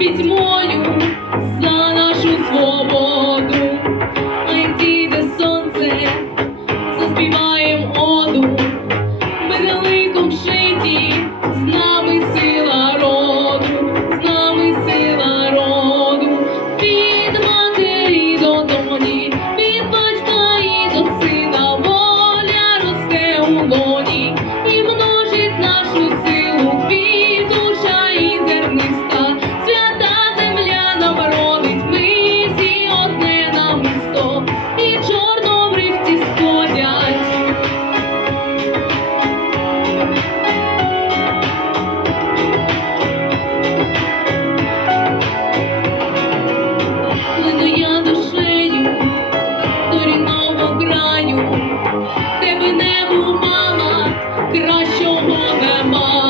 Pismolho my mom.